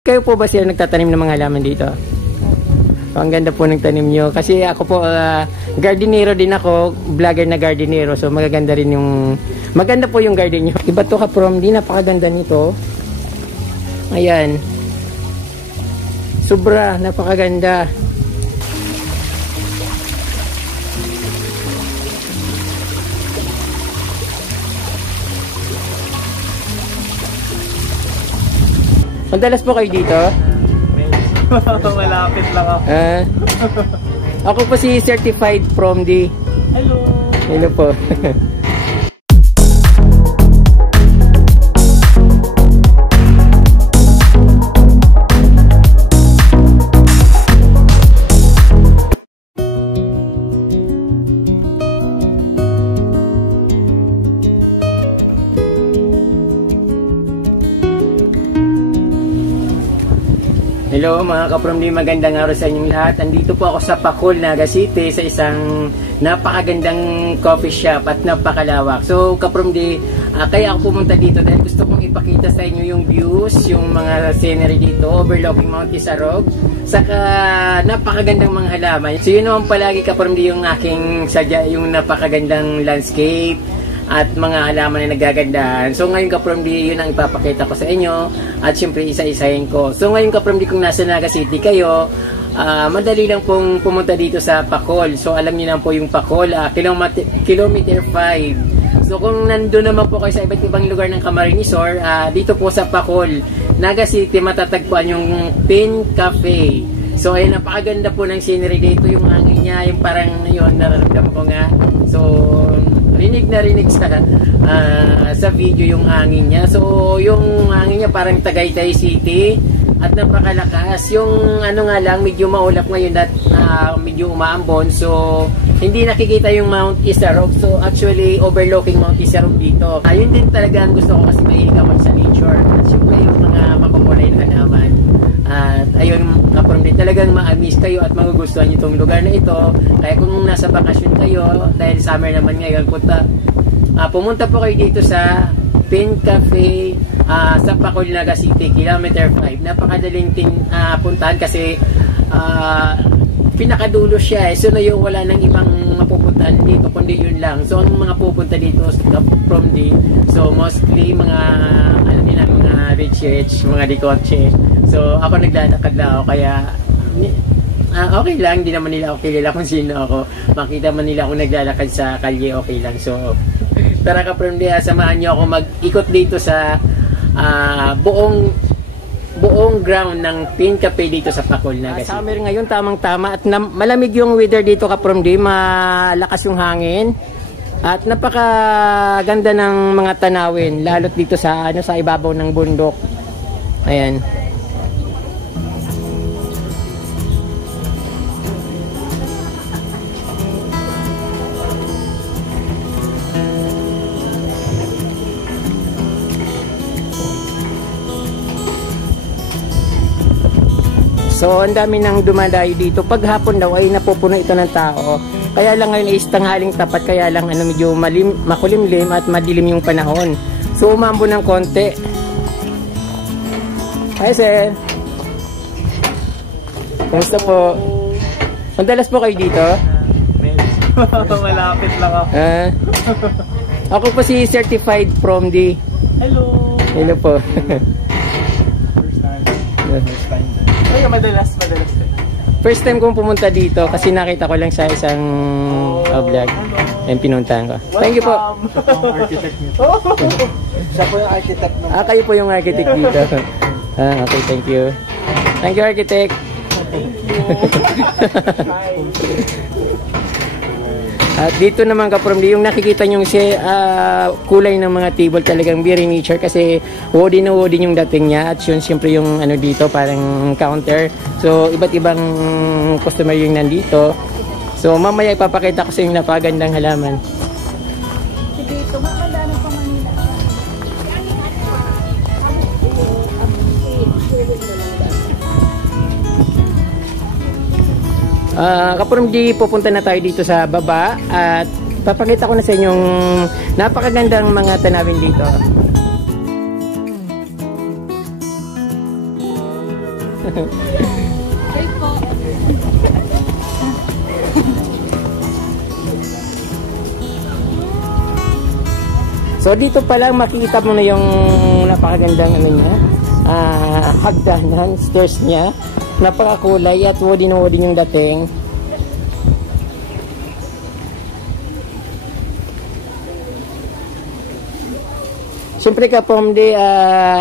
Kayo po ba sila nagtatanim ng mga halaman dito? Ang ganda po ng tanim nyo. Kasi ako po, gardenero din ako, vlogger na gardenero. So magaganda rin yung, maganda po yung garden nyo. Iba to ka-from, di napakaganda nito. Ayan. Sobra, napakaganda. Madalas po kayo dito? Malapit lang ako. Ako po si Certified from the... Hello! Hello po. Hello mga ka-from, magandang araw sa inyong lahat. Andito po ako sa Pacul, Naga City sa isang napakagandang coffee shop at napakalawak. So ka-from, kaya ako pumunta dito dahil gusto kong ipakita sa inyo yung views, yung mga scenery dito, overlooking Mount Isarog, saka napakagandang mga halaman. So yun naman palagi ka-from, yung aking sadya, yung napakagandang landscape at mga halaman na nagagandahan. So ngayon ka-from, yun ang ipapakita ko sa inyo at syempre isa-isahin ko. So ngayon ka-from, kung nasa Naga City kayo, madali lang pong pumunta dito sa Pacul. So alam niyo na po yung Pacul, kilometer 5. So kung nandun naman po kayo sa iba't ibang lugar ng Camarines Sur, dito po sa Pacul, Naga City, matatagpuan yung Pin Cafe. So ayun, napakaganda po ng scenery dito, yung hangin niya, yung parang yun, nararamdaman ko nga. So rinig na rinig sa video yung hangin niya. So yung hangin niya parang Tagaytay City at napakalakas. Yung ano nga lang, medyo maulap ngayon at medyo umaambon. So hindi nakikita yung Mount Isarog. So actually overlooking Mount Isarog dito. Yun din talaga ang gusto ko kasi mahilig ako sa nature. At syempre yung mga makukulay na halaman. At ayun, ka-from, talagang ma-miss kayo at magugustuhan nyo itong lugar na ito. Kaya kung nasa bakasyon kayo, dahil summer naman ngayon, pumunta po kayo dito sa Pin Cafe sa Pacul, Naga City, kilometer 5. Napakadaling puntahan kasi pinakadulo siya. So na yun, wala nang ibang mapupuntahan dito kundi yun lang. So ang mga pupunta dito from so mostly mga alam niyo na, mga rich, mga dikotse. So ako naglalakad lang ako, kaya okay lang, hindi naman nila ako kilala kung sino ako. Makita man nila ako naglalakad sa kalye, okay lang. So tara ka-from, samahan niyo ako mag-ikot dito sa buong ground ng Pin Cafe dito sa Pacul, Naga City. Summer ngayon, tamang-tama at malamig yung weather dito ka-from, malakas yung hangin at napakaganda ng mga tanawin, lalo't dito sa sa ibabaw ng bundok. Ayan. So, ang dami nang dumadayo dito. Pag hapon daw ay napupuno ito ng tao. Kaya lang ngayon ay tanghaling tapat, kaya lang medyo makulimlim at madilim yung panahon. So, umambo ng konti. Hi, sir. Kumusta po? Madalas po kayo dito? Malapit lang ako. Ako po si Certified from the... Hello! Hello po. First time. Ay, madalas tayo. First time kong pumunta dito kasi nakita ko lang sa isang vlog. And pinuntahan ko. Thank you po. Architect nito. Siya po yung architect ng... Kayo po yung architect dito. Okay, thank you. Thank you, architect. Thank you. Hi. At dito naman ka-from, yung nakikita nyo kulay ng mga table talagang very nature kasi woody na woody yung dating niya. At yun siyempre yung dito parang counter. So iba't ibang customer yung nandito. So mamaya ipapakita ko sa inyo napagandang halaman. Dito, makadano pa Manila. Ka-from, pupunta na tayo dito sa baba at papakita ko na sa inyong napakagandang mga tanawin dito. Ay po. So dito pa lang makikita mo na yung napakagandang ano niya, hagdanan, stairs niya. Napakakulay at wooden yung dating. Siyempre Kapomdi,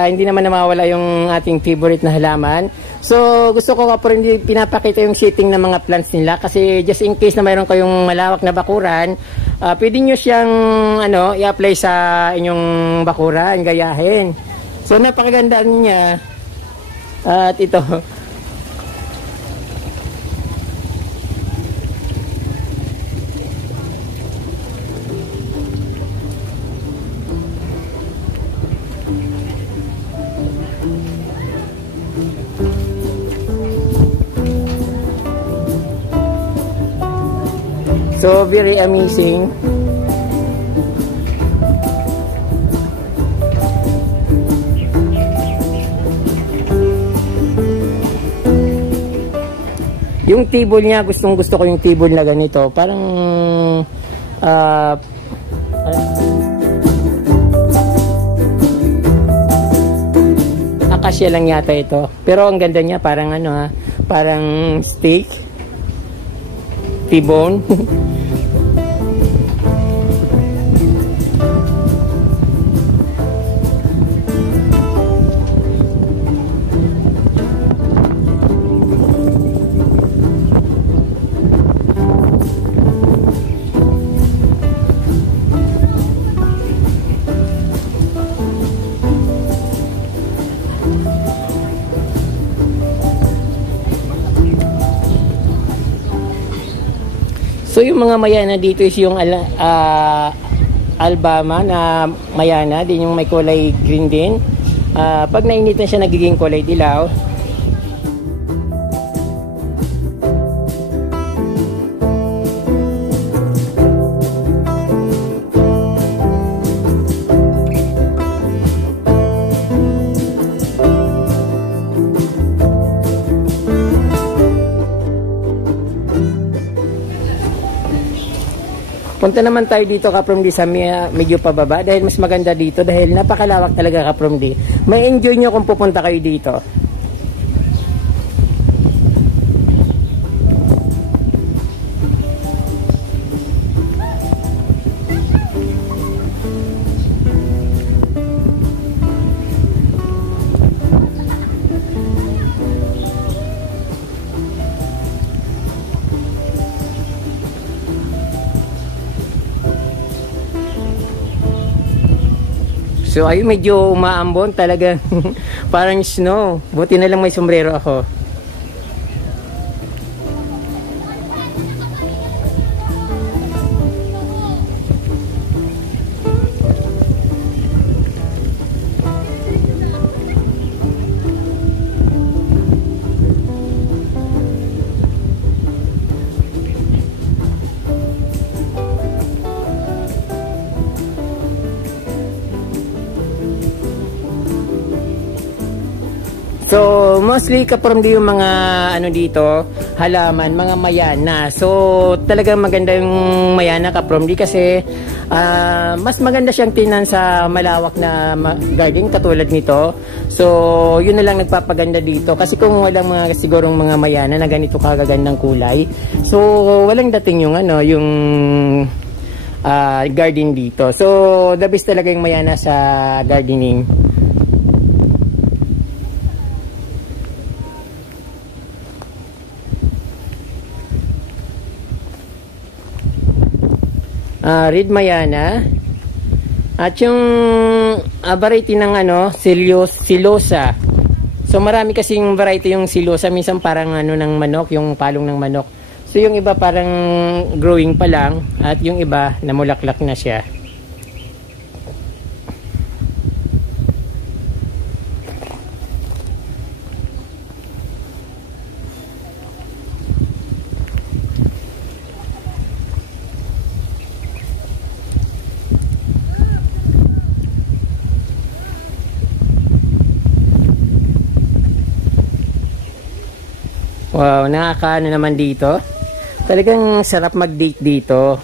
hindi naman nawawala yung ating favorite na halaman. So gusto ko Kapomdi pinapakita yung seating ng mga plants nila kasi just in case na mayroon kayong malawak na bakuran, pwede nyo siyang i-apply sa inyong bakuran, gayahin. So napakaganda niya. At ito. So very amazing. Yung table niya, gusto ko yung table na ganito. Parang akasya lang yata ito. Pero ang ganda niya, parang parang steak. T-bone. So yung mga mayana dito is yung Alabama na mayana, din yung may kulay green din. Pag nainitan siya nagiging kulay dilaw. Punta naman tayo dito Kaprom D sa medyo pababa dahil mas maganda dito dahil napakalawak talaga Kaprom D. May enjoy nyo kung pupunta kayo dito. So ayun, medyo umaambon talaga. Parang snow. Buti na lang may sombrero ako. So, mostly Kaprom D yung mga dito, halaman, mga mayana. So, talagang maganda yung mayana Kaprom D kasi mas maganda siyang tingnan sa malawak na garden katulad nito. So, yun na lang nagpapaganda dito kasi kung walang mga sigurong mga mayana na ganito kagagandang kulay. So, walang dating yung yung garden dito. So, the best talaga yung mayana sa gardening. Red mayana at yung variety ng silosa. So marami kasing variety yung silosa, minsan parang ng manok, yung palong ng manok. So yung iba parang growing pa lang at yung iba namulaklak na siya. Wow, nakakaano naman dito. Talagang sarap mag-date dito.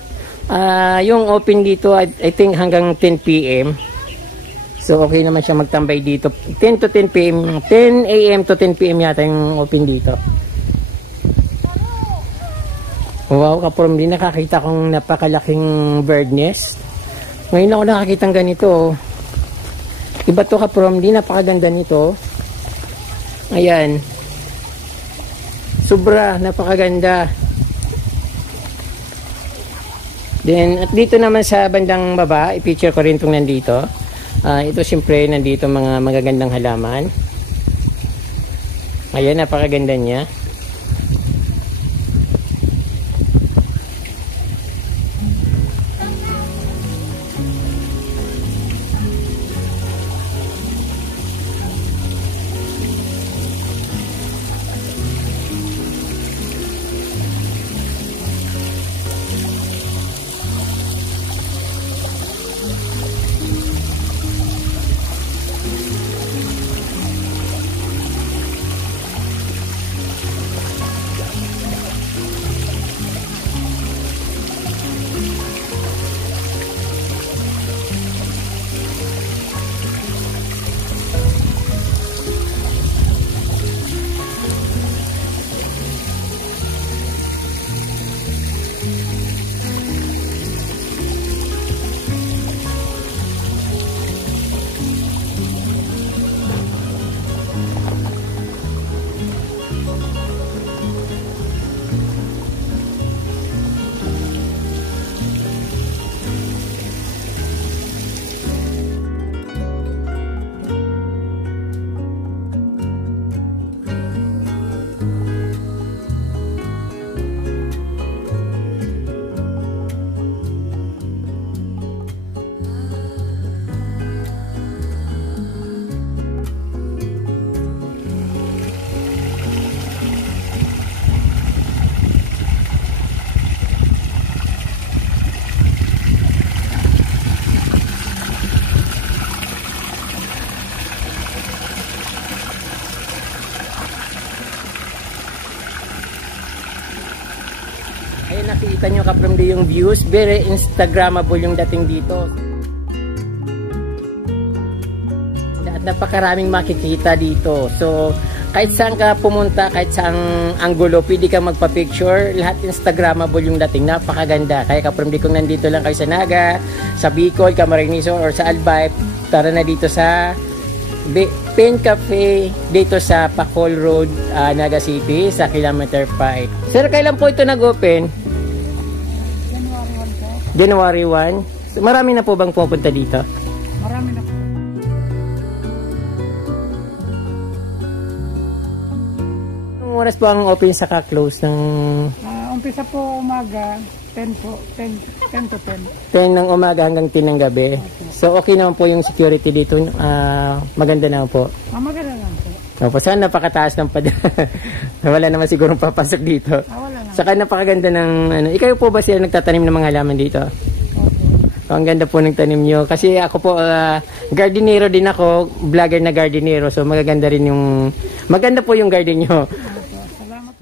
Yung open dito, I think hanggang 10 PM. So, okay naman siya magtambay dito. 10 to 10 PM, 10 AM to 10 PM yata yung open dito. Wow, kaprom din nakakita kong napakalaking bird nest. Ngayon ako nakakita ng ganito. Iba to kaprom din, napakaganda nito. Ayan. Sobra, napakaganda. Then, at dito naman sa bandang baba, i-picture ko rin itong nandito. Ito siyempre, nandito mga magagandang halaman. Ayan, napakaganda niya. Ayun, nakikita nyo kaprom di yung views. Very Instagrammable yung dating dito. At napakaraming makikita dito. So, kahit saan ka pumunta, kahit saang anggulo, pwede ka magpa-picture. Lahat Instagrammable yung dating. Napakaganda. Kaya kaprom di kung nandito lang kayo sa Naga, sa Bicol, Camarines or sa Albay, tara na dito sa Pen Cafe dito sa Pacol Road, Naga City sa kilometer 5. Sir, kailan po ito nag-open? January 1. So, marami na po bang pupunta dito? Marami na po. Anong oras po ang open sa ka-close ng... Umpisa po umaga, 10 po, 10 to 10. 10 ng umaga hanggang 10 ng gabi. So, okay naman po yung security dito. Maganda naman po. Maganda lang po. Opo, saan napakataas ng wala naman sigurong papasok dito. Wala lang. Saka napakaganda ng... ikaw po ba siya nagtatanim ng mga halaman dito? Okay. Ang ganda po ng tanim nyo. Kasi ako po, gardenero din ako. Vlogger na gardenero. So, magaganda rin yung... Maganda po yung garden nyo. Salamat.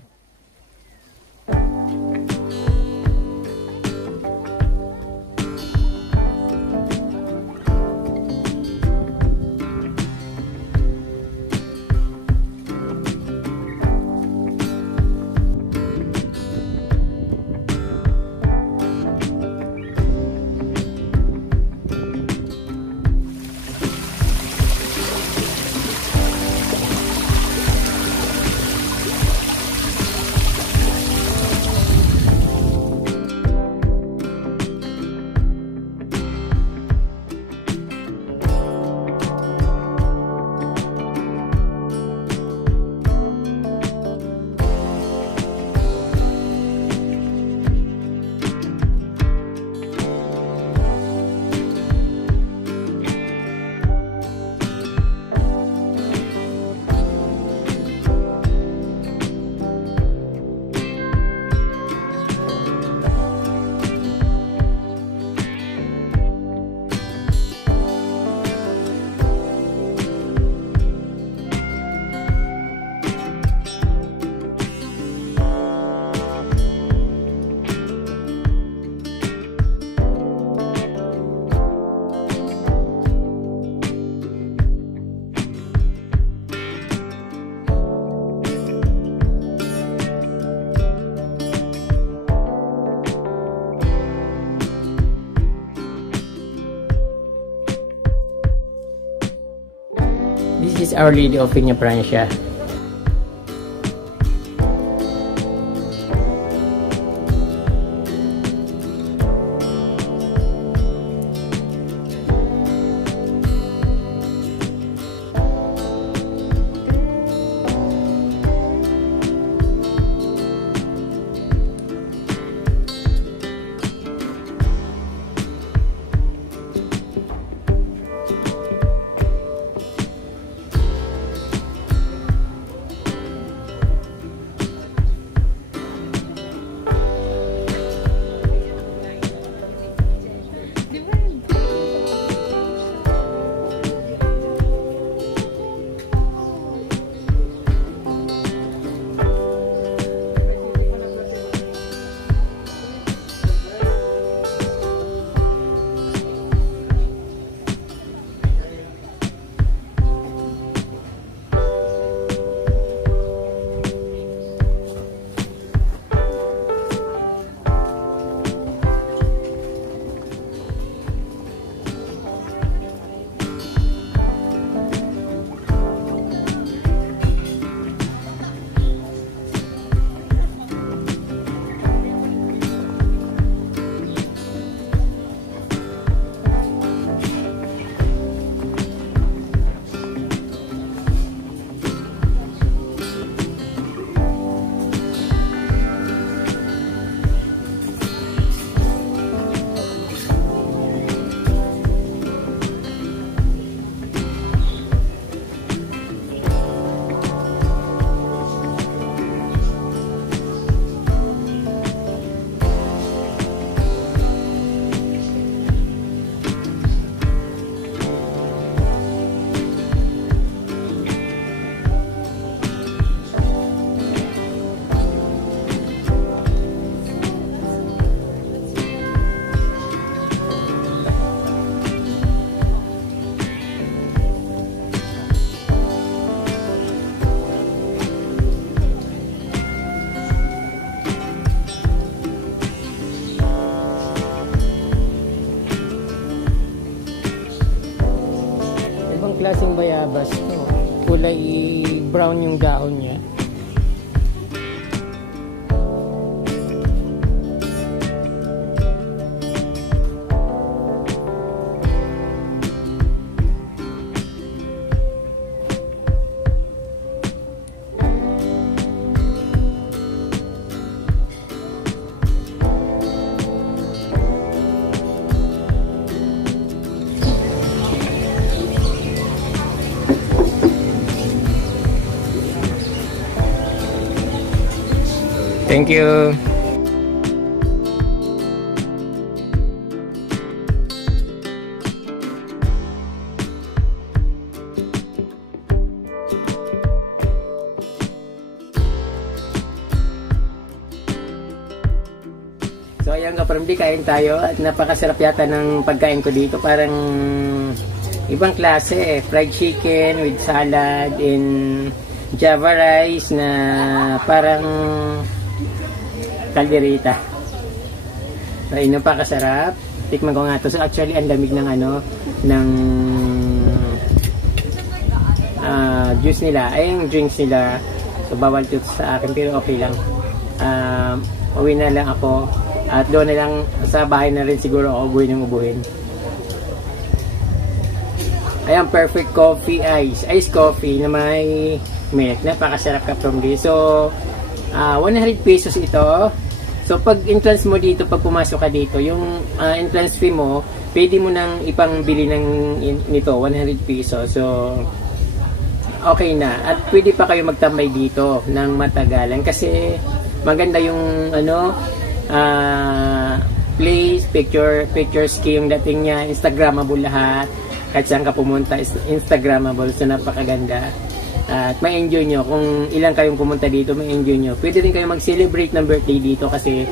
is Our Lady of Peña Francia. Klaseng bayabas to. Kulay brown yung dahon niya. Thank you. So ayan ka-Permdi, kain tayo at napakasarap yata ng pagkain ko dito. Parang ibang klase, fried chicken with salad and Java rice na parang kalderita. So, yun pa kasarap. Tikman ko nga to. So, actually, ang lamig ng ng juice nila. Ay, yung drinks nila. So, bawal to sa akin. Pero okay lang. Uwi na lang ako. At doon na lang sa bahay na rin siguro ako ubuhin. Ayan, perfect coffee iced coffee na may milk. Napakasarap ka-Permdi. So, 100 pesos ito. So, pag entrance mo dito, pag pumasok ka dito, yung entrance fee mo, pwede mo nang ipangbili nito, 100 pesos. So, okay na. At pwede pa kayo magtambay dito ng matagalan. Kasi, maganda yung, place, picture ski yung dating niya, Instagrammable lahat. Kahit saan ka pumunta, Instagrammable. So, napakaganda. At ma-enjoy nyo. Kung ilang kayong pumunta dito, ma-enjoy nyo. Pwede rin kayo mag-celebrate ng birthday dito kasi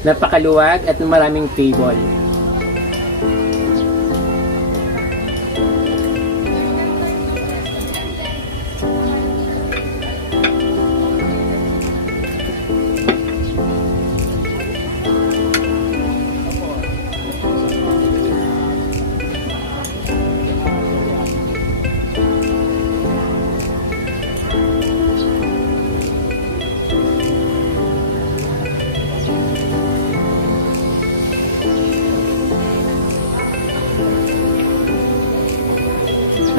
napakaluwag at maraming table.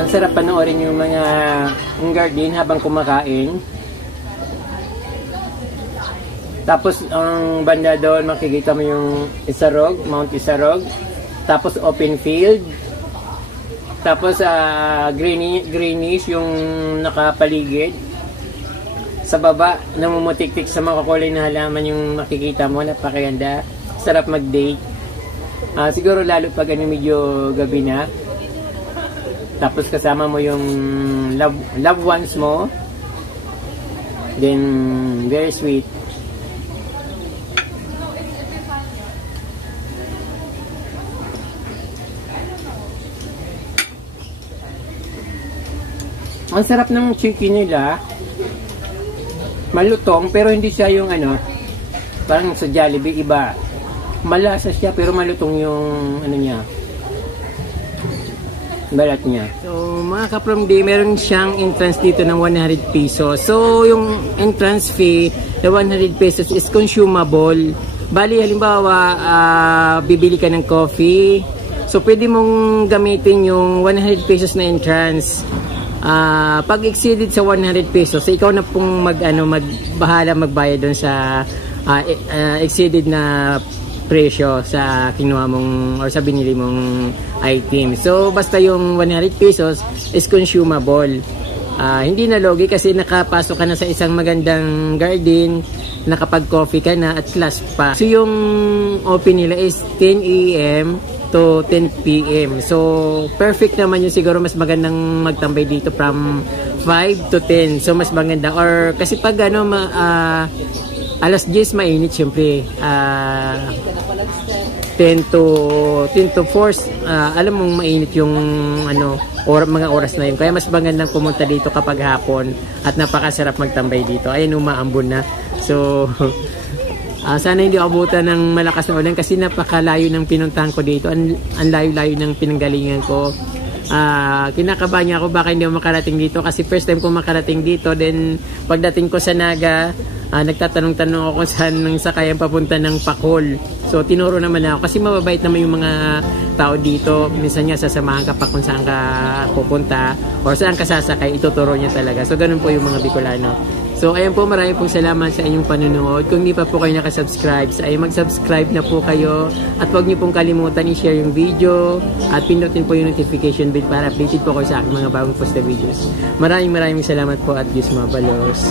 Ang sarap panoorin yung mga guardian habang kumakain. Tapos ang banda doon makikita mo yung Isarog, Mount Isarog. Tapos open field. Tapos greenish yung nakapaligid. Sa baba, namumutik-tik sa mga kulay na halaman yung makikita mo, napakaganda. Sarap mag-date. Siguro lalo pag medyo gabi na. Tapos kasama mo yung loved ones mo. Then, very sweet. Ang sarap ng chicken nila. Malutong, pero hindi siya yung parang sa Jollibee iba. Malasa siya, pero malutong yung niya. Balat niya. So, mga ka-From D, meron siyang entrance dito ng 100 pesos. So, yung entrance fee na 100 pesos is consumable. Bali, halimbawa, bibili ka ng coffee. So, pwede mong gamitin yung 100 pesos na entrance. Pag exceeded sa 100 pesos, ikaw na pong magbahala magbayad doon sa exceeded na presyo sa kinuha mong or sa binili mong item. So basta yung 100 pesos is consumable. Hindi na logi kasi nakapasok ka na sa isang magandang garden, nakapag-coffee ka na at class pa. So yung open nila is 10 AM to 10 PM. So perfect naman yung siguro mas magandang magtambay dito from 5 to 10. So mas maganda or kasi pag alas 10 mainit syempre. 10 to 4 alam mong mainit yung mga oras na yun. Kaya mas magandang pumunta dito kapag hapon at napakasarap magtambay dito. Ayun, umaambon na. So sana hindi abutan ng malakas na ulan kasi napakalayo ng pinuntahan ko dito. Ang layo-layo ng pinanggalingan ko. Kinakabahan niya ako baka hindi ako makarating dito kasi first time ko makarating dito. Then pagdating ko sa Naga, nagtatanong-tanong ako saan nang sakayan papunta ng Pakol. So tinuro naman ako kasi mababait naman yung mga tao dito. Minsan nga sasamahan ka pa kung saan ka pupunta or saan ka sasakay, ituturo niya talaga. So ganun po yung mga Bicolano. So ayan po, maraming pong salamat sa inyong panunood. Kung hindi pa po kayo nakasubscribe, ay mag-subscribe na po kayo. At huwag niyo pong kalimutan i-share yung video at pindutin po yung notification bell para updated po kayo sa aking mga bagong post na videos. Maraming salamat po at Diyos mabalos.